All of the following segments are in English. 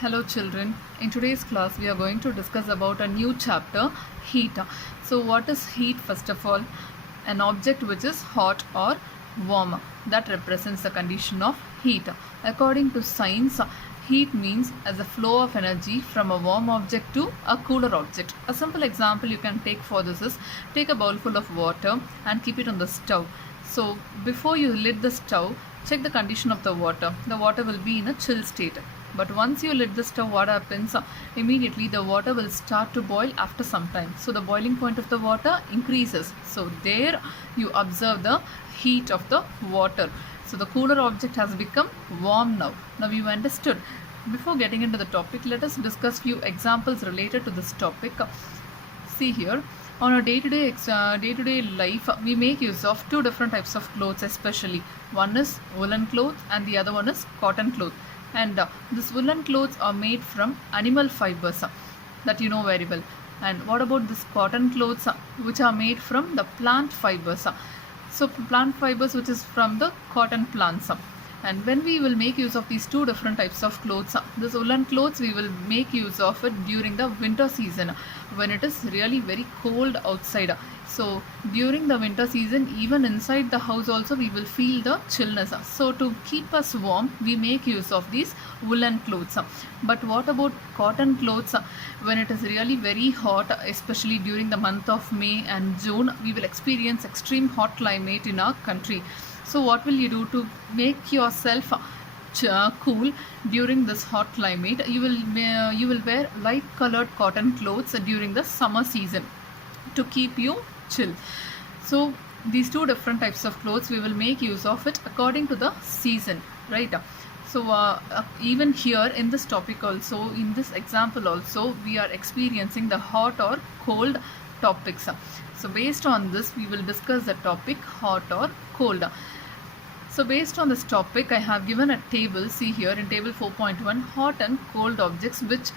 Hello children, in today's class we are going to discuss about a new chapter, heat. So what is heat? First of all, an object which is hot or warm, that represents the condition of heat. According to science, heat means as a flow of energy from a warm object to a cooler object. A simple example you can take for this is, take a bowl full of water and keep it on the stove. So before you lit the stove, check the condition of the water. The water will be in a chill state. But once you lit the stove, what happens? Immediately the water will start to boil after some time. So the boiling point of the water increases. So there you observe the heat of the water. So the cooler object has become warm now. Now you understood. Before getting into the topic, let us discuss few examples related to this topic. See here. On our day-to-day life, we make use of two different types of clothes especially. One is woolen clothes and the other one is cotton clothes. And these woolen clothes are made from animal fibers that you know very well. And what about this cotton clothes which are made from the plant fibers? So plant fibers which is from the cotton plants. And when we will make use of these two different types of clothes, this woolen clothes we will make use of it during the winter season when it is really very cold outside. So during the winter season, even inside the house also we will feel the chillness. So to keep us warm, we make use of these woolen clothes. But what about cotton clothes? When it is really very hot, especially during the month of May and June, we will experience extreme hot climate in our country. So what will you do to make yourself cool during this hot climate? You will wear light colored cotton clothes during the summer season to keep you chill. So these two different types of clothes we will make use of it according to the season, right? So even here in this topic also, in this example also, we are experiencing the hot or cold topics. So based on this we will discuss the topic hot or cold. So based on this topic, I have given a table. See here in table 4.1, hot and cold objects, which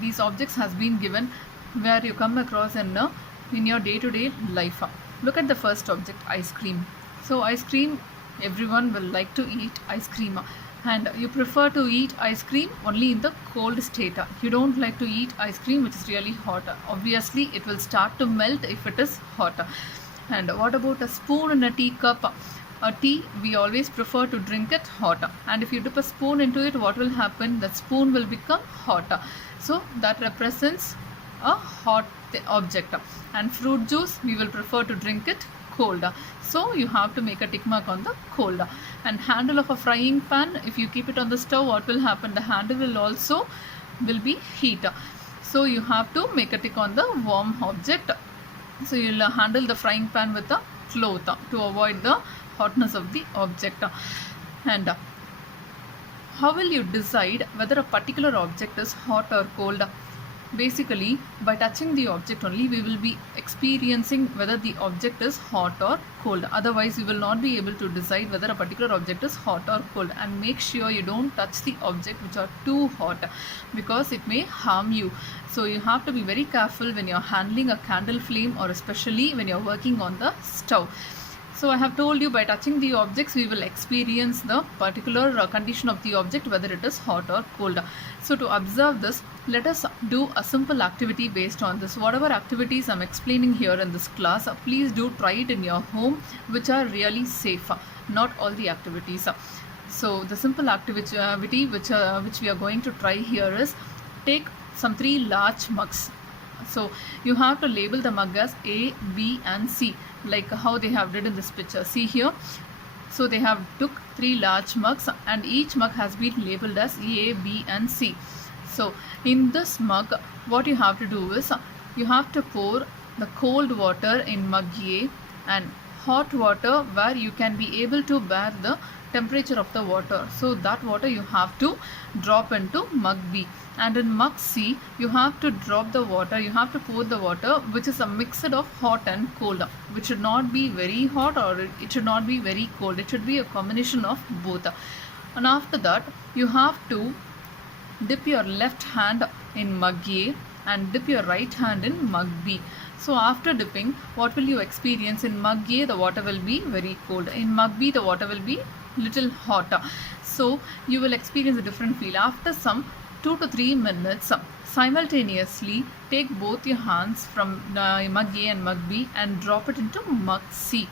these objects has been given where you come across in your day-to-day life. Look at the first object, ice cream. So ice cream, everyone will like to eat ice cream, and you prefer to eat ice cream only in the cold state. You don't like to eat ice cream which is really hot. Obviously it will start to melt if it is hot. And what about a spoon in a teacup? A tea, we always prefer to drink it hot, and if you dip a spoon into it, what will happen? That spoon will become hot. So that represents a hot object. And fruit juice, we will prefer to drink it cold. So you have to make a tick mark on the cold. And handle of a frying pan, if you keep it on the stove, what will happen? The handle will be heat. So you have to make a tick on the warm object. So you'll handle the frying pan with a cloth to avoid the hotness of the object. And how will you decide whether a particular object is hot or cold? Basically, by touching the object only, we will be experiencing whether the object is hot or cold. Otherwise, we will not be able to decide whether a particular object is hot or cold. And make sure you don't touch the object which are too hot, because it may harm you. So you have to be very careful when you're handling a candle flame, or especially when you're working on the stove. So I have told you, by touching the objects we will experience the particular condition of the object, whether it is hot or cold. So to observe this, let us do a simple activity based on this. Whatever activities I am explaining here in this class, please do try it in your home, which are really safe, not all the activities. So the simple activity which we are going to try here is, take some 3 large mugs. So you have to label the mug as A, B and C, like how they have did in this picture. See here. So they have took 3 large mugs, and each mug has been labeled as A, B and C. So in this mug, what you have to do is, you have to pour the cold water in mug A and hot water where you can be able to bear the temperature of the water. So that water you have to drop into mug B. And in mug C, you have to drop the water, you have to pour the water which is a mixture of hot and cold, which should not be very hot or it should not be very cold. It should be a combination of both. And after that, you have to dip your left hand in mug A and dip your right hand in mug B. So after dipping, what will you experience? In mug A, the water will be very cold. In mug B, the water will be little hot. So you will experience a different feel. After some 2 to 3 minutes, simultaneously take both your hands from mug A and mug B and drop it into mug C.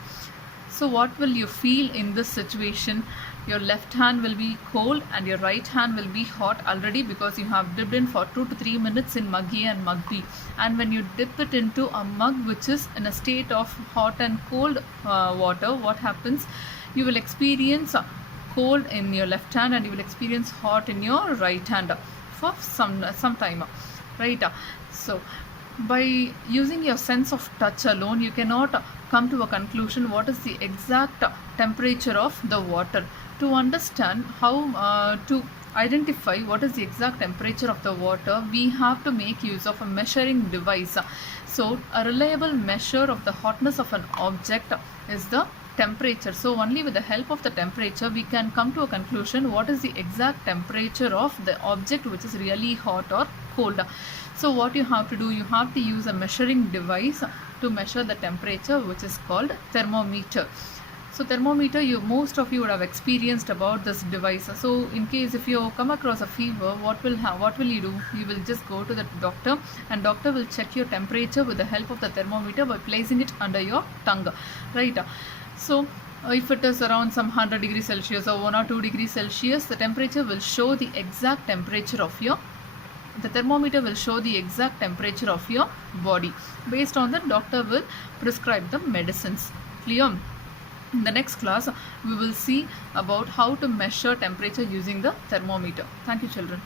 So what will you feel in this situation? Your left hand will be cold and your right hand will be hot already, because you have dipped in for 2 to 3 minutes in mug A and mug B. And when you dip it into a mug which is in a state of hot and cold water, what happens? You will experience cold in your left hand and you will experience hot in your right hand for some time, right? So by using your sense of touch alone, you cannot come to a conclusion what is the exact temperature of the water. To understand how to identify what is the exact temperature of the water, we have to make use of a measuring device. So a reliable measure of the hotness of an object is the temperature. So only with the help of the temperature we can come to a conclusion what is the exact temperature of the object which is really hot or cold. So what you have to do, you have to use a measuring device to measure the temperature, which is called thermometer. So thermometer, most of you would have experienced about this device. So in case if you come across a fever, what will you do? You will just go to the doctor and doctor will check your temperature with the help of the thermometer by placing it under your tongue, right? So if it is around some 100 degrees Celsius or 1 or 2 degrees Celsius, the temperature will show the exact temperature of the thermometer will show the exact temperature of your body. Based on that, doctor will prescribe the medicines. Clear? In the next class, we will see about how to measure temperature using the thermometer. Thank you, children.